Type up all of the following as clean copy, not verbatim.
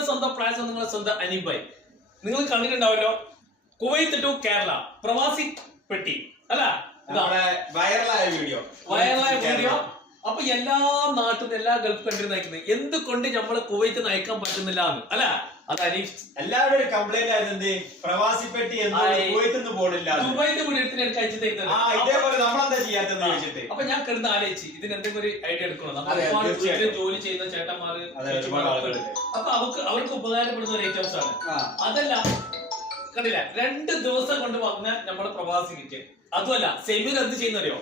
നിങ്ങളെ സ്വന്തം പ്ലാസ്, നിങ്ങളെ സ്വന്തം അനീബായി. നിങ്ങൾ കണ്ടിട്ടുണ്ടാവല്ലോ കുവൈത്ത് ടു കേരള പ്രവാസി പെട്ടി അല്ല, വൈറലായ വീഡിയോ. അപ്പൊ എല്ലാ നാട്ടിൽ എല്ലാ ഗൾഫ് കൺട്രി നയിക്കുന്നത് എന്തുകൊണ്ട് നമ്മളെ കുവൈത്ത് നയിക്കാൻ പറ്റുന്നില്ല അല്ല. അത് അനീഫ് എല്ലാവരും കംപ്ലൈന്റ് ആയിരുന്നു, പ്രവാസി പെട്ടി കുവൈത്ത് പോണില്ല. കുവൈത്ത് വീട്ടിൽ എനിക്ക് അയച്ചു തരുന്നത്. ഇതേപോലെ നമ്മളെന്താ ചെയ്യാത്തെന്ന് ചോദിച്ചിട്ട് അപ്പൊ ഞാൻ കിടന്ന് ആലോചിച്ച് ഇതിന് എന്തെങ്കിലും ഒരു ഐഡിയ എടുക്കണം. നമ്മൾ ജോലി ചെയ്യുന്ന ചേട്ടന്മാര് അപ്പൊ അവർക്ക് ഉപകാരപ്പെടുന്ന ഒരു ഐറ്റംസ് ആണ്. അതല്ല കണ്ടില്ല, 2 ദിവസം കൊണ്ട് വന്ന നമ്മള് പ്രവാസി കിറ്റ്. അതുമല്ല സെമീർ എന്ത് ചെയ്യുന്നറിയോ,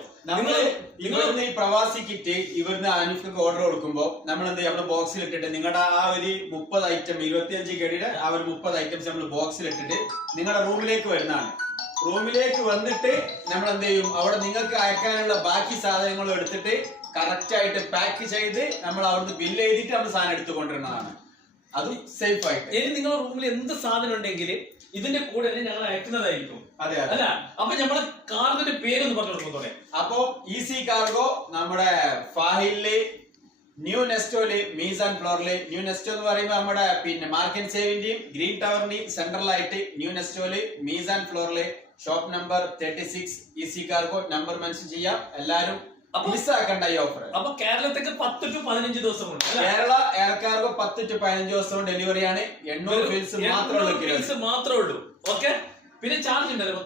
ഇവിടുന്ന് ഈ പ്രവാസി കിറ്റ് ഇവിടുന്ന് അനീഫ്ക്ക് ഓർഡർ കൊടുക്കുമ്പോ നമ്മൾ എന്ത് ചെയ്യും, നമ്മള് ബോക്സിൽ ഇട്ടിട്ട് നിങ്ങളുടെ ആ ഒരു 30 ഐറ്റം 25 കേടിയുടെ ആ ഒരു 30 ഐറ്റംസ് നമ്മൾ ബോക്സിൽ ഇട്ടിട്ട് നിങ്ങളുടെ റൂമിലേക്ക് വരുന്നതാണ്. റൂമിലേക്ക് വന്നിട്ട് നമ്മൾ എന്ത് ചെയ്യും, അവിടെ നിങ്ങൾക്ക് അയക്കാനുള്ള ബാക്കി സാധനങ്ങളും എടുത്തിട്ട് കറക്റ്റ് ആയിട്ട് പാക്ക് ചെയ്ത് നമ്മൾ അവിടുന്ന് ബില്ല് ചെയ്തിട്ട് നമ്മൾ സാധനം എടുത്തു കൊണ്ടുവരുന്നതാണ്. അതും സേഫ് ആയിട്ട്. ഇനി നിങ്ങളുടെ റൂമിൽ എന്ത് സാധനം ഉണ്ടെങ്കിൽ ഇതിന്റെ കൂടെ ഞങ്ങൾ അയക്കുന്നതായിരിക്കും. അതെ അല്ല, അപ്പൊ നമ്മളെ കാർഗോന്റെ പേരൊന്ന് പറഞ്ഞു കൊടുക്കുന്നോടെ. അപ്പോ ഈസി കാർഗോ നമ്മുടെ ഫാഹിലില്, ന്യൂ നെസ്റ്റോയില്, മീസാൻ ഫ്ലോറില്. ന്യൂ നെസ്റ്റോ എന്ന് പറയുമ്പോൾ നമ്മുടെ പിന്നെ മാർക്ക് ആൻഡ് സേവിന്റെയും ഗ്രീൻ ടവറിന്റെയും സെൻട്രലായിട്ട് ന്യൂ നെസ്റ്റോയില്, മീസാൻ ഫ്ലോറില്, shop number 36 Easy Cargo. Number mention ചെയ്യാം, എല്ലാരും മിസ്സാക്കണ്ട ഈ ഓഫർ. അപ്പൊ കേരളത്തേക്ക് 10 to 15 ദിവസം കൊണ്ട് കേരള എയർ കാർഗോ 10 to 15 ദിവസം ഡെലിവറിയാണ്. 800 ഫീൽസ് മാത്രമേ ഉള്ളൂ. ഓക്കെ. പിന്നെ ചാർജ് ഉണ്ടല്ലോ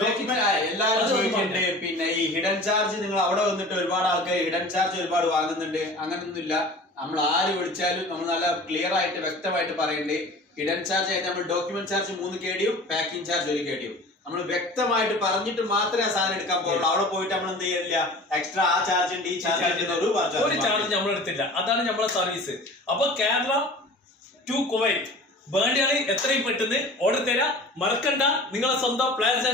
ഡോക്യുമെന്റ് എല്ലാവരും ചോദിക്കുന്നുണ്ട്. പിന്നെ ഈ ഹിഡൻ ചാർജ് നിങ്ങൾ അവിടെ വന്നിട്ട് ഒരുപാട് ആൾക്കാർ ഹിഡൻ ചാർജ് ഒരുപാട് വാങ്ങുന്നുണ്ട്. അങ്ങനൊന്നുമില്ല. നമ്മൾ ആര് വിളിച്ചാലും നമ്മൾ നല്ല ക്ലിയർ ആയിട്ട് വ്യക്തമായിട്ട് പറയണ്ടേ. ഹിഡൻ ചാർജ് ആയിട്ട് നമ്മൾ ഡോക്യുമെന്റ് ചാർജ് 3 KD-യും പാക്കിംഗ് ചാർജ് 1 KD-യും നമ്മൾ വ്യക്തമായിട്ട് പറഞ്ഞിട്ട് മാത്രമേ സാധനം എടുക്കാൻ പോകുള്ളൂ. അവിടെ പോയിട്ട് നമ്മൾ എന്ത് ചെയ്യില്ല, എക്സ്ട്രാ ആ ചാർജ് ഉണ്ട് ഈ ചാർജ് ഒരു ചാർജ് നമ്മൾ എടുത്തില്ല. അതാണ് നമ്മളെ സർവീസ്. അപ്പൊ കേരള ടു കുവൈറ്റ് വേണ്ടിയാണ് എത്രയും പെട്ടെന്ന് ഓർഡർ തരാം. മറക്കണ്ട, നിങ്ങളെ സ്വന്തം പ്ലാസ്.